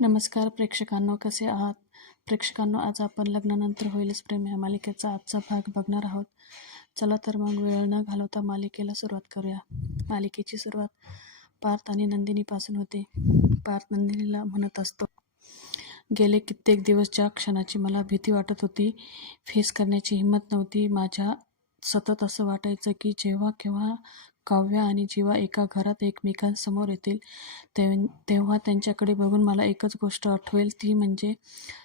नमस्कार प्रेक्षकांनो, कसे आहात? प्रेक्षकांनो, आज आपण लग्नानंतर होईलच प्रेम या मालिकेचा आजचा भाग बघणार आहोत. चला तर मग वेळ न घालवता मालिकेला सुरुवात करूया. मालिकेची सुरुवात पार्थ आणि नंदिनीपासून होते. पार्थ नंदिनीला म्हणत असतो, गेले कित्येक दिवस ज्या क्षणाची मला भीती वाटत होती, फेस करण्याची हिंमत नव्हती, माझ्या सतत असं वाटायचं की जेव्हा केव्हा काव्या आणि जीवा एका घरात एकमेकांसमोर येतील तेव्हा त्यांच्याकडे बघून मला एकच गोष्ट आठवेल, ती म्हणजे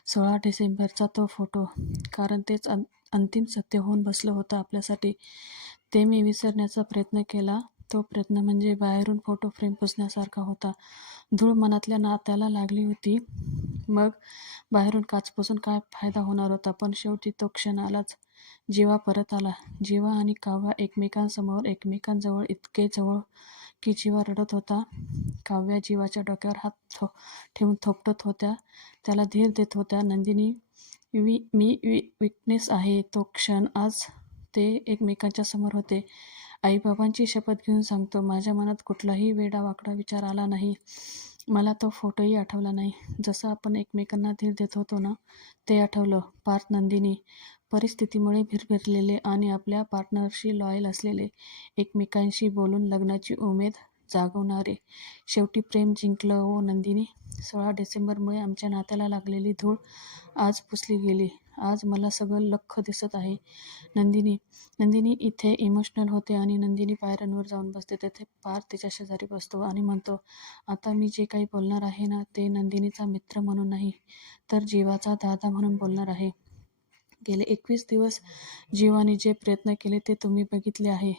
16 डिसेंबरचा तो फोटो. कारण तेच अंतिम सत्य होऊन बसलं होतं आपल्यासाठी. ते मी विसरण्याचा प्रयत्न केला. तो प्रयत्न म्हणजे बाहेरून फोटो फ्रेम पुसण्यासारखा होता. धूळ मनातल्या नात्याला लागली होती. मग बाहेरून काच पुसून काय फायदा होणार होता? पण शेवटी तो क्षण आलाच. जीवा परत आला. जीवा आणि काव्या एकमेकांसमोर, एकमेकांजवळ, इतके जवळ की जीवा रडत होता. काव्या जीवाच्या डोक्यावर हात ठेवून थोपटत होत्या, त्याला धीर देत होत्या. नंदिनी, मी विटनेस आहे तो क्षण. आज ते एकमेकांच्या समोर होते. आईबाबांची शपथ घेऊन सांगतो, माझ्या मनात कुठलाही वेडावाकडा विचार आला नाही. मला तो फोटोही आठवला नाही. जसं आपण एकमेकांना धीर देत होतो ना, ते आठवलं. पार्थ नंदिनी परिस्थितीमुळे भिरभिरलेले आणि आपल्या पार्टनरशी लॉयल असलेले, एकमेकांशी बोलून लग्नाची उमेद जागवणारे. शेवटी प्रेम जिंकलं हो नंदिनी. 16 डिसेंबरमुळे आमच्या नात्याला लागलेली धूळ आज पुसली गेली. आज मला सगळं लख्ख दिसत आहे. नंदिनी इथे इमोशनल होते आणि नंदिनी पायऱ्यांवर जाऊन बसते. तेथे पार्थ तिच्या शेजारी बसतो आणि म्हणतो, आता मी जे काही बोलणार आहे ना, ते नंदिनीचा मित्र म्हणून नाही, तर जीवाचा दादा म्हणून बोलणार आहे. गेले 21 दिवस जीवाने जे प्रयत्न केले ते तुम्ही बघितले आहे.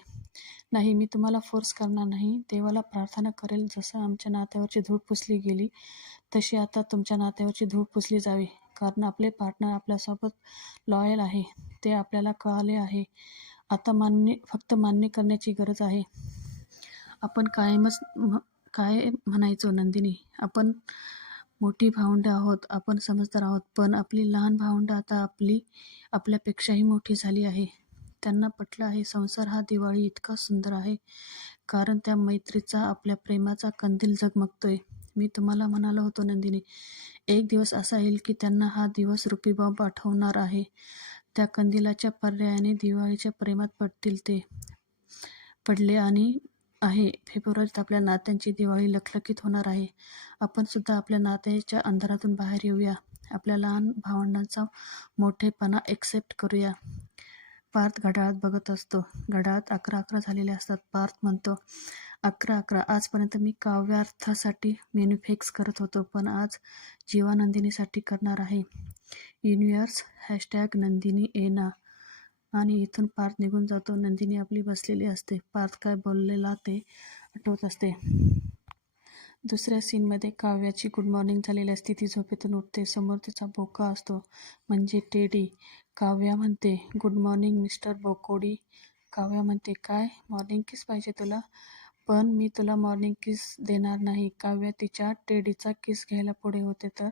नाही, मी तुम्हाला फोर्स करणार नाही. देवाला प्रार्थना करेल, जसं आमच्या नात्यावरची धूळ पुसली गेली, तशी आता तुमच्या नात्यावरची धूळ पुसली जावी. कारण आपले पार्टनर आपल्यासोबत लॉयल आहे, ते आपल्याला कळाले आहे. आता फक्त मान्य करण्याची गरज आहे. आपण काय म्हणायचो नंदिनी, आपण मोठी भावंडं आहोत, आपण समजदार आहोत, पण आपली लहान भावंडं आता आपल्यापेक्षाही मोठी झाली आहे. त्यांना पटलं आहे संसार हा दिवाळी इतका सुंदर आहे, कारण त्या मैत्रीचा, आपल्या प्रेमाचा कंदील झगमगतोय. मी तुम्हाला म्हणालो होतो नंदिनी, एक दिवस असा येईल की त्यांना हा दिवस रुपी बॉम्ब आठवणार आहे. त्या कंदिलाच्या पर्यायाने दिवाळीच्या प्रेमात पडतील ते. पडले आणि आहे. फेब्रुवारीत आपल्या नात्यांची दिवाळी लखलखीत होणार आहे. आपण सुद्धा आपल्या नात्याच्या अंधारातून बाहेर येऊया. आपल्या लहान भावंडांचा मोठेपणा एक्सेप्ट करूया. पार्थ घड्याळात बघत असतो. घड्याळात 11:11 झालेले असतात. पार्थ म्हणतो, 11:11. आजपर्यंत मी काव्यार्थासाठी मॅनिफेक्स करत होतो, पण आज जीवा नंदिनीसाठी करणार आहे. युनिव्हर्स #नंदिनी येना. आणि इथून पार्थ निघून जातो. नंदिनी आपली बसलेली असते. पार्थ काय बोललेला ते आठवत असते. दुसऱ्या सीनमध्ये काव्याची गुड मॉर्निंग झालेली असते. ती झोपेतून उठते. समोर तिचा बोका असतो, म्हणजे टेडी. काव्या म्हणते, गुड मॉर्निंग मिस्टर बोकोडी. काव्या म्हणते, काय मॉर्निंग किस पाहिजे तुला? पण मी तुला मॉर्निंग किस देणार नाही. काव्या तिच्या टेडीचा किस घ्यायला पुढे होते, तर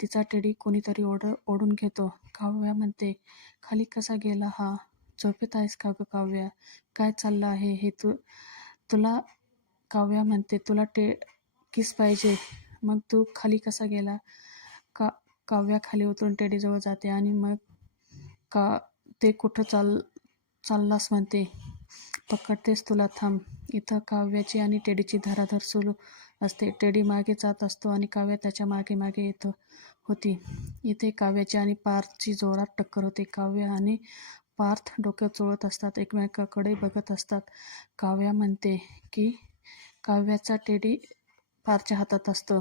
तिचा टेडी कोणीतरी ओढून घेतो. काव्या म्हणते, खाली कसा गेला हा? झोपेत आहेस का गं काव्या? काय चाललं आहे हे तुला? काव्या म्हणते, तुला किस पाहिजे, मग तू खाली कसा गेला? काव्या खाली उतरून टेडीजवळ जाते आणि मग ते कुठं चाललास म्हणते. पकडतेस तुला, थांब. इथं काव्याची आणि टेडीची धराधर सुरू असते. टेडी मागे जात असतो आणि काव्या त्याच्या मागे मागे येत होती. इथे काव्याची आणि पार्थची जोरात टक्कर होते. काव्या आणि पार्थ डोक्यात चोळत असतात, एकमेकाकडे बघत असतात. काव्या म्हणते की काव्याचा टेडी पार्थच्या हातात असतो.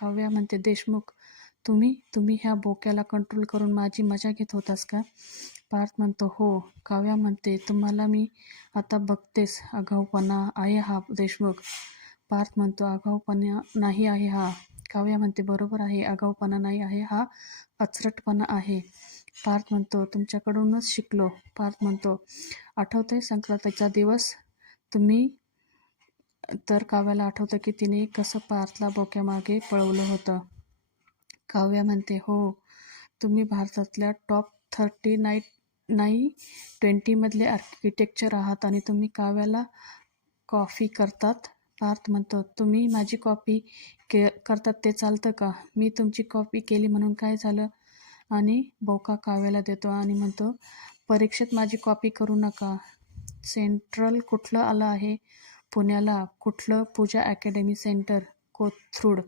काव्या म्हणते, देशमुख, तुम्ही ह्या बोक्याला कंट्रोल करून माझी मजा घेत होतास का? पार्थ म्हणतो, हो. काव्या म्हणते, तुम्हाला मी आता बघतेस. आगाऊपणा आहे हा देशमुख. पार्थ म्हणतो, आगाऊपणा नाही आहे हा. काव्या म्हणते, बरोबर आहे, आगाऊपणा नाही आहे हा, अचरटपणा आहे. पार्थ म्हणतो, तुमच्याकडूनच शिकलो. पार्थ म्हणतो, आठवतंय संक्रांतीचा दिवस? तुम्ही तर काव्याला आठवतं की तिने कसं पार्थला बोक्यामागे पळवलं होतं. काव्या म्हणते, हो. तुम्ही भारतातल्या टॉप 20 मधले आर्किटेक्चर आहात आणि तुम्ही काव्याला कॉफी करतात. पार्थ म्हणतो, तुम्ही माझी कॉपी करतात ते चालतं का? मी तुमची कॉपी केली म्हणून काय झालं? आणि बोका काव्याला देतो आणि म्हणतो, परीक्षेत माझी कॉपी करू नका. सेंट्रल कुठलं आलं आहे? पुण्याला. कुठलं? पूजा अकॅडमी सेंटर, कोथरूड.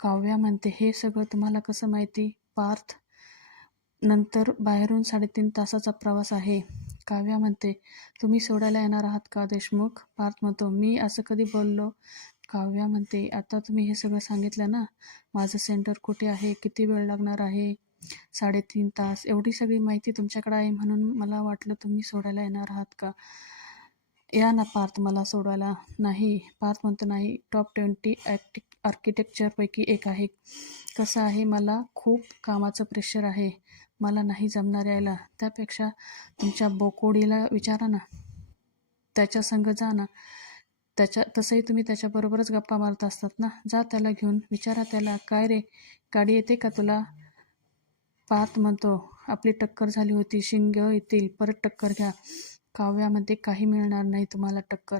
काव्या म्हणते, हे सगळं तुम्हाला कसं माहिती? पार्थ, नंतर बाहेरून 3.5 तासाचा प्रवास आहे. काव्या म्हणते, तुम्ही सोडायला येणार आहात का देशमुख? पार्थ म्हणतो, मी असं कधी बोललो? काव्या म्हणते, आता तुम्ही हे सगळं सांगितलं ना, माझं सेंटर कुठे आहे, किती वेळ लागणार आहे, 3.5 तास, एवढी सगळी माहिती तुमच्याकडे आहे म्हणून मला वाटलं तुम्ही सोडायला येणार आहात का. या ना पार्थ मला सोडवायला. नाही. पार्थ म्हणतो, नाही. टॉप 20 आर्किटेक्चरपैकी एक आहे. कसं आहे, मला खूप कामाचं प्रेशर आहे. मला नाही जमणार यायला. त्यापेक्षा तुमच्या बोकोडीला विचारा ना, त्याच्या संग जा ना. तसंही तुम्ही त्याच्याबरोबरच गप्पा मारत असतात ना. जा त्याला घेऊन, विचारा त्याला, काय रे गाडी येते का तुला? पार्थ म्हणतो, आपली टक्कर झाली होती, शिंग येतील, परत टक्कर घ्या. काव्यामध्ये काही मिळणार नाही तुम्हाला टक्कर.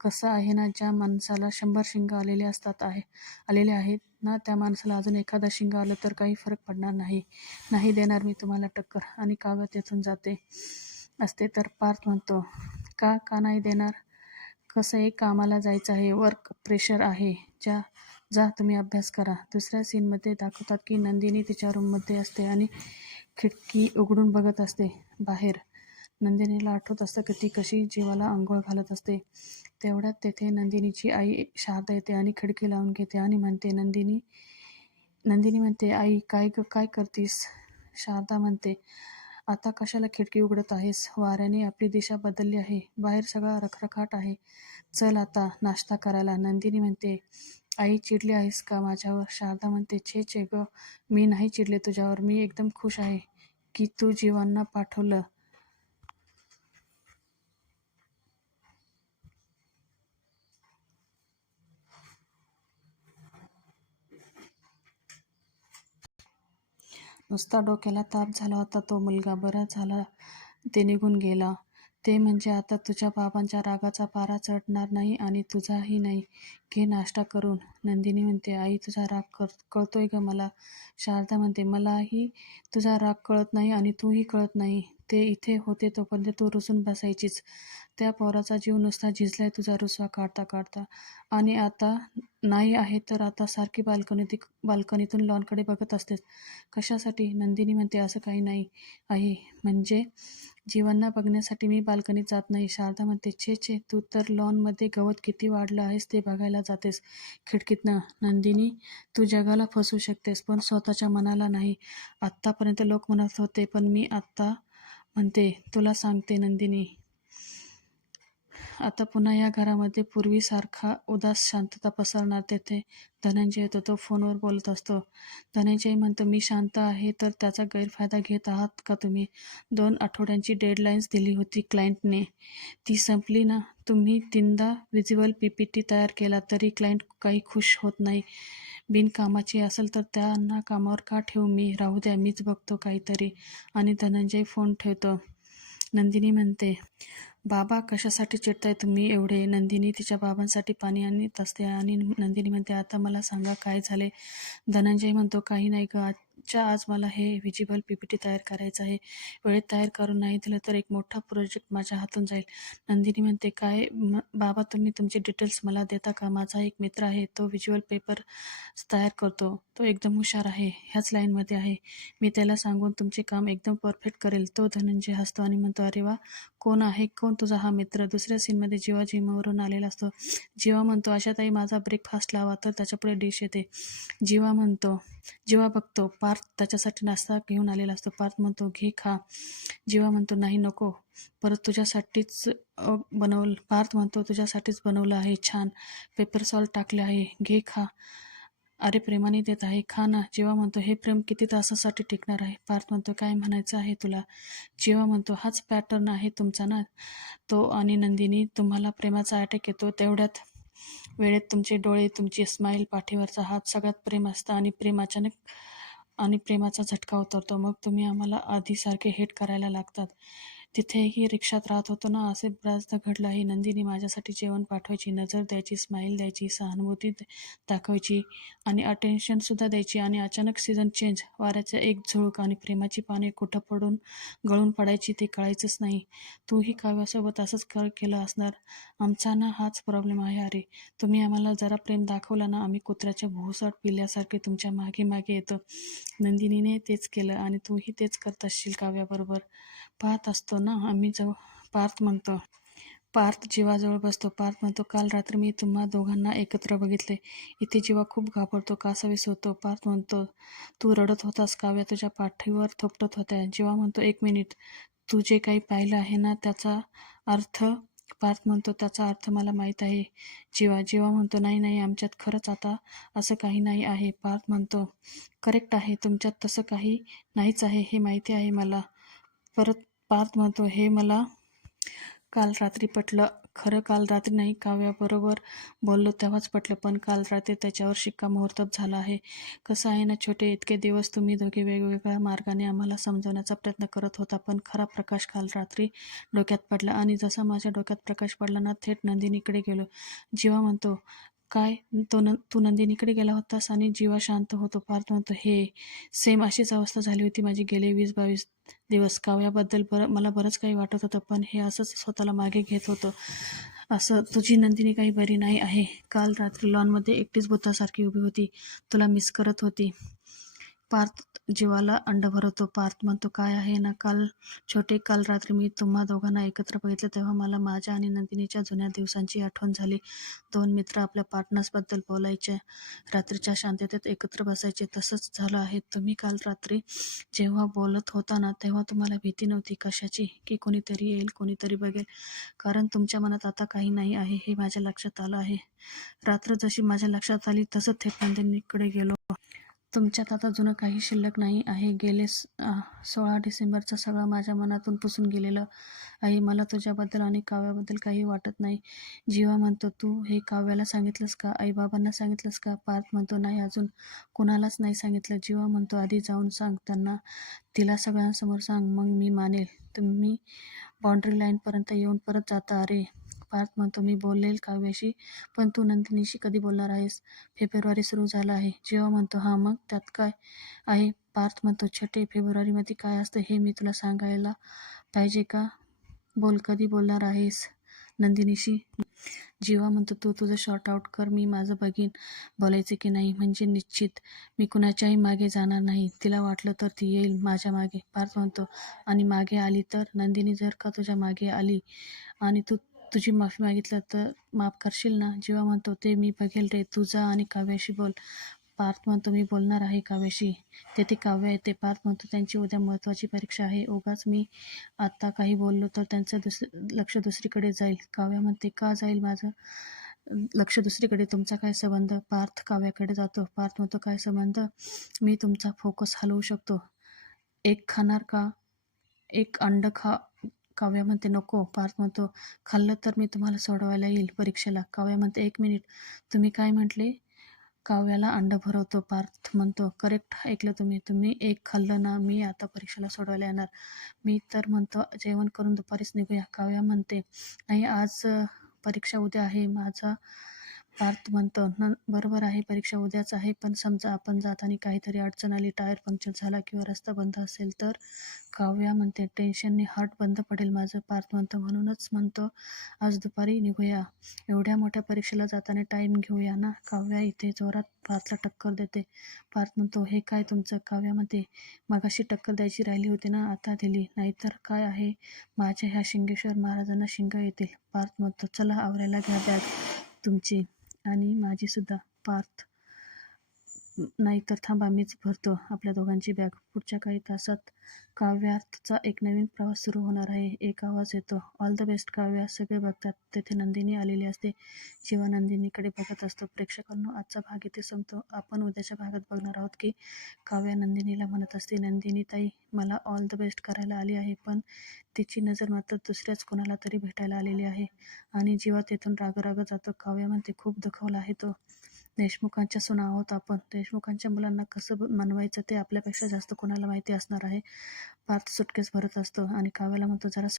कसं आहे ना, ज्या माणसाला 100 शिंग आलेले आहेत ना, त्या माणसाला अजून एखादा शिंग आलं तर काही फरक पडणार नाही. नाही देणार मी तुम्हाला टक्कर. आणि काव्य तेथून जाते असते तर पार्थ म्हणतो, का नाही देणार? कसं आहे, कामाला जायचं आहे, वर्क प्रेशर आहे. जा तुम्ही अभ्यास करा. दुसऱ्या सीनमध्ये दाखवतात की नंदिनी तिच्या रूममध्ये असते आणि खिडकी उघडून बघत असते बाहेर. नंदिनीला आठवत असतं की ती कशी जीवाला आंघोळ घालत असते. तेवढ्यात तेथे नंदिनीची आई शारदा येते आणि खिडकी लावून घेते आणि म्हणते, नंदिनी म्हणते, आई काय करतीस? शारदा म्हणते, आता कशाला खिडकी उघडत आहेस? वाऱ्याने आपली दिशा बदलली आहे. बाहेर सगळा रखरखाट आहे. चल आता नाश्ता करायला. नंदिनी म्हणते, आई चिडली आहेस का माझ्यावर? शारदा म्हणते, छे ग, मी नाही चिडले तुझ्यावर. मी एकदम खुश आहे की तू जीवांना पाठवलं. नुसता डोक्याला ताप झाला होता तो मुलगा. बरा झाला ते निघून गेला. ते म्हणजे आता तुझ्या बाबांच्या रागाचा पारा चढणार नाही आणि तुझाही नाही. घे नाश्ता करून. नंदिनी म्हणते, आई तुझा राग कळतोय ग मला. शारदा म्हणते, मलाही तुझा राग कळत नाही आणि तूही कळत नाही. ते इथे होते तोपर्यंत तू रुसून बसायचीच. त्या पोराचा जीव नुसता झिजलाय तुझा रुसवा काढता काढता. आणि आता नाही आहे तर आता सारखी बाल्कनीतून लॉनकडे बघत असतेस. कशासाठी? नंदिनी म्हणते, असं काही नाही आहे. म्हणजे जीवांना बघण्यासाठी मी बाल्कनीत जात नाही. शारदा म्हणते, छे तू तर लॉनमध्ये गवत किती वाढलं आहेस ते बघायला जातेस खिडकीतनं. नंदिनी, तू जगाला फसवू शकतेस पण स्वतःच्या मनाला नाही. आत्तापर्यंत लोक म्हणत होते पण मी आत्ता म्हणते. तुला सांगते नंदिनी, आता पुन्हा या घरामध्ये पूर्वीसारखा उदास शांतता पसरणार. तेथे धनंजय येतो. तो फोनवर बोलत असतो. धनंजय म्हणतो, मी शांत आहे तर त्याचा गैरफायदा घेत आहात का तुम्ही? 2 आठवड्यांची डेडलाईन्स दिली होती क्लायंटने, ती संपली ना. तुम्ही 3दा व्हिज्युअल PPT तयार केला तरी क्लायंट काही खुश होत नाही. बिनकामाची असेल तर त्यांना कामावर का ठेवू मी? राहू द्या, मीच बघतो काहीतरी. आणि धनंजय फोन ठेवतो. नंदिनी म्हणते, बाबा कशासाठी चिडताय तुम्ही एवढे? नंदिनी तिच्या बाबांसाठी पाणी आणत असते आणि नंदिनी म्हणते, आता मला सांगा काय झाले? धनंजय म्हणतो, काही नाही ग, आज मला हे व्हिज्युअल PPT तयार करायचं आहे. वेळेत तयार करून नाही दिलं तर एक मोठा प्रोजेक्ट माझ्या हातून जाईल. नंदिनी म्हणते, काय बाबा, तुम्ही तुमचे डिटेल्स मला देता का? माझा एक मित्र आहे, तो व्हिज्युअल पेपर तयार करतो. तो एकदम हुशार आहे, ह्याच लाईनमध्ये आहे. मी त्याला सांगून तुमचे काम एकदम परफेक्ट करेल. तो धनंजय हसतो आणि म्हणतो, अरे वा, कोण तुझा हा मित्र? दुसऱ्या सीनमध्ये जीवा जिमवरून आलेला असतो. जीवा म्हणतो, आशाताई माझा ब्रेकफास्ट लावा. तर त्याच्यापुढे डिश येते. जीवा बघतो पार्थ त्याच्यासाठी नाश्ता घेऊन आलेला असतो. पार्थ म्हणतो, घे खा. जीवा म्हणतो, नाही नको, परत तुझ्यासाठीच पार्थ म्हणतो, तुझ्यासाठीच बनवलं आहे, छान पेपर सॉल्ट टाकले आहे, घे खा. अरे प्रेमाने देत आहे, खा ना. जीवा म्हणतो, हे प्रेम किती तासासाठी टिकणार आहे? पार्थ म्हणतो, काय म्हणायचं आहे तुला? जीवा म्हणतो, हाच पॅटर्न आहे तुमचा ना तो. आणि नंदिनी, तुम्हाला प्रेमाचा अटॅक येतो तेवढ्यात वेळेत तुमचे डोळे, तुमची स्माईल, पाठीवरचा हात, सगळ्यात प्रेम असतं आणि प्रेमाचा झटका उतरतो. मग तुम्ही आम्हाला आधीसारखे हेट करायला लागतात. तिथेही रिक्षात राहत होतो ना, असे बऱ्याचदा घडलं आहे. नंदिनी माझ्यासाठी जेवण पाठवायची, नजर द्यायची, स्माईल द्यायची, सहानुभूती दाखवायची आणि अटेन्शनसुद्धा द्यायची आणि अचानक सीझन चेंज, वाऱ्याचा एक झुळूक आणि प्रेमाची पाने कुठं पडून गळून पडायची ते कळायचंच नाही. तूही काव्यासोबत असंच केलं असणार. आमचा ना हाच प्रॉब्लेम आहे अरे. तुम्ही आम्हाला जरा प्रेम दाखवलं ना, आम्ही कुत्र्याच्या भुसाट पिल्ल्यासारखे तुमच्या मागे मागे येतो. नंदिनीने तेच केलं आणि तूही तेच करत असशील काव्याबरोबर. पाहत असतो ना आम्ही पार्थ म्हणतो. पार्थ जीवाजवळ बसतो. पार्थ म्हणतो, काल रात्री मी तुम्हा दोघांना एकत्र बघितले. इथे जीवा खूप घाबरतो, कासावीस होतो. पार्थ म्हणतो, तू रडत होतास, काव्या तुझ्या पाठीवर थोपटत होत्या. जीवा म्हणतो, एक मिनिट, तू जे काही पाहिलं आहे ना त्याचा अर्थ. पार्थ म्हणतो, त्याचा अर्थ मला माहीत आहे. जीवा म्हणतो, नाही नाही, आमच्यात खरंच आता असं काही नाही आहे. पार्थ म्हणतो, करेक्ट आहे, तुमच्यात तसं काही नाहीच आहे, हे माहिती आहे मला. परत पार्थ म्हणतो, हे मला काल रात्री पटलं. खरं काल रात्री नाही, काव्याबरोबर बोललो तेव्हाच पटलं, पण काल रात्री त्याच्यावर शिक्कामोर्तब झाला आहे. कसं आहे ना छोटे, इतके दिवस तुम्ही दोघे वेगवेगळ्या मार्गाने आम्हाला समजवण्याचा प्रयत्न करत होता, पण खरा प्रकाश काल रात्री डोक्यात पडला आणि जसा माझ्या डोक्यात प्रकाश पडला ना, थेट नंदिनीकडे गेलो. जीवा म्हणतो, काय तू नंदिनीकडे गेला होतास? आणि जीवा शांत होतो. पार्थ म्हणतो, हे सेम अशीच अवस्था झाली होती माझी गेले 20-22 दिवस. काव्याबद्दल मला बरंच काही वाटत होतं, पण हे असंच स्वतःला मागे घेत होतं. असं तुझी नंदिनी काही बरी नाही आहे. काल रात्री लॉनमध्ये एकटीच भुतासारखी उभी होती, तुला मिस करत होती. पार्थ जीवाला अंड भरवतो. पार्थ म्हणतो, काय आहे ना काल रात्री मी तुम्हा दोघांना एकत्र बघितलं तेव्हा मला माझ्या आणि नंदिनीच्या जुन्या दिवसांची आठवण झाली. 2 मित्र आपल्या पार्टनर्सबद्दल बोलायचे, रात्रीच्या शांततेत एकत्र बसायचे. तसंच झालं आहे. तुम्ही काल रात्री जेव्हा बोलत होता ना, तेव्हा तुम्हाला भीती नव्हती कशाची, की कोणीतरी येईल, कोणीतरी बघेल, कारण तुमच्या मनात आता काही नाही आहे हे माझ्या लक्षात आलं आहे. रात्र जशी माझ्या लक्षात आली तसं थेट नंदिनीकडे गेलो. तुमच्यात आता जुनं काही शिल्लक नाही आहे. गेले 16 डिसेंबरचं सगळं माझ्या मनातून पुसून गेलेलं आहे. मला तुझ्याबद्दल आणि काव्याबद्दल काही वाटत नाही. जीवा म्हणतो, तू हे काव्याला सांगितलंस का? आईबाबांना सांगितलंस का? पार्थ म्हणतो, नाही, अजून कुणालाच नाही सांगितलं. जीवा म्हणतो, आधी जाऊन सांग त्यांना, तिला सगळ्यांसमोर सांग, मग मी मानेल. तुम्ही बाउंड्री लाईनपर्यंत येऊन परत जाता. अरे. पार्थ म्हणतो, मी बोलेल काव्याशी, पण तू नंदिनीशी कधी बोलणार आहेस? फेब्रुवारी सुरू झाला आहे. जीवा म्हणतो, हां, मग त्यात काय आहे? पार्थ म्हणतो, छटे, फेब्रुवारीमध्ये काय असतं हे मी तुला सांगायला पाहिजे का? बोल, कधी बोलणार आहेस नंदिनीशी? जीवा म्हणतो, तू तुझं शॉर्ट आउट कर, मी माझं बघीन बोलायचं की नाही. म्हणजे निश्चित मी कुणाच्याही मागे जाणार नाही. तिला वाटलं तर ती येईल माझ्या मागे. पार्थ म्हणतो, आणि मागे आली तर? नंदिनी जर का तुझ्या मागे आली आणि तू तुझी माफी मागितलं तर माफ करशील ना? जीवा म्हणतो, ते मी बघेल रे, तू जा आणि काव्याशी बोल. पार्थ म्हणतो, मी बोलणार आहे काव्याशी. तेथे काव्या येते. पार्थ म्हणतो, त्यांची उद्या महत्त्वाची परीक्षा आहे. उगाच मी आता काही बोललो तर त्यांचं लक्ष दुसरीकडे जाईल. काव्या म्हणते, का जाईल माझं लक्ष दुसरीकडे? तुमचा काय संबंध? पार्थ काव्याकडे जातो. पार्थ म्हणतो, काय संबंध? मी तुमचा फोकस हलवू शकतो. एक खाणार का? एक अंड खा. काव्या म्हणते, नको. पार्थ म्हणतो, खाल्लं तर मी तुम्हाला सोडवायला येईल परीक्षेला. काव्या म्हणते, एक मिनिट, तुम्ही काय म्हटले? काव्याला अंड भरवतो. पार्थ म्हणतो, करेक्ट ऐकलं तुम्ही. तुम्ही एक खाल्लं ना, मी आता परीक्षेला सोडवायला येणार. मी तर म्हणतो जेवण करून दुपारीच निघूया. काव्या म्हणते, नाही, आज परीक्षा उद्या आहे. माझा पार्थ म्हणतो, बरोबर आहे, परीक्षा उद्याच आहे, पण समजा आपण जाताना काहीतरी अडचण आली, टायर पंक्चर झाला किंवा रस्ता बंद असेल तर? काव्या म्हणते, टेन्शनने हार्ट बंद पडेल माझं. पार्थ म्हणतो, म्हणूनच म्हणतो आज दुपारी निघूया. एवढ्या मोठ्या परीक्षेला जाताना टाईम घेऊया ना. काव्या इथे जोरात पार्थला टक्कर देते. पार्थ म्हणतो, हे काय तुमचं? काव्या म्हणते, मगाशी टक्कर द्यायची राहिली होती ना, आता दिली, नाहीतर काय आहे, माझ्या ह्या शिंगेश्वर महाराजांना शिंग येतील. पार्थ म्हणतो, चला आवरायला घ्या बॅग तुमची आणि माझीसुद्धा. पार्थ, नाहीतर थांबा, मीच भरतो आपल्या दोघांची बॅग. पुढच्या काही तासात काव्यार्थचा एक नवीन प्रवास सुरू होणार आहे. एक आवाज येतो, ऑल द बेस्ट काव्या. सगळे बघतात. तेथे नंदिनी आलेली असते. जीवा नंदिनीकडे बघत असतो. प्रेक्षकांनो, आजचा भाग इथे संपतो. आपण उद्याच्या भागात बघणार आहोत की काव्या नंदिनीला म्हणत असते, नंदिनी ताई मला ऑल द बेस्ट करायला आली आहे, पण तिची नजर मात्र दुसऱ्याच कोणाला तरी भेटायला आलेली आहे आणि जीवा तेथून राग जातो. काव्या म्हणते, खूप दुखावला आहे तो. देशमुखांच्या सुना आहोत आपण. देशमुखांच्या मुलांना कसं मनवायचं ते आपल्यापेक्षा जास्त कोणाला माहिती असणार आहे. पार्थ सुटकेस भरत असतो आणि काव्याला म्हणतो, जरा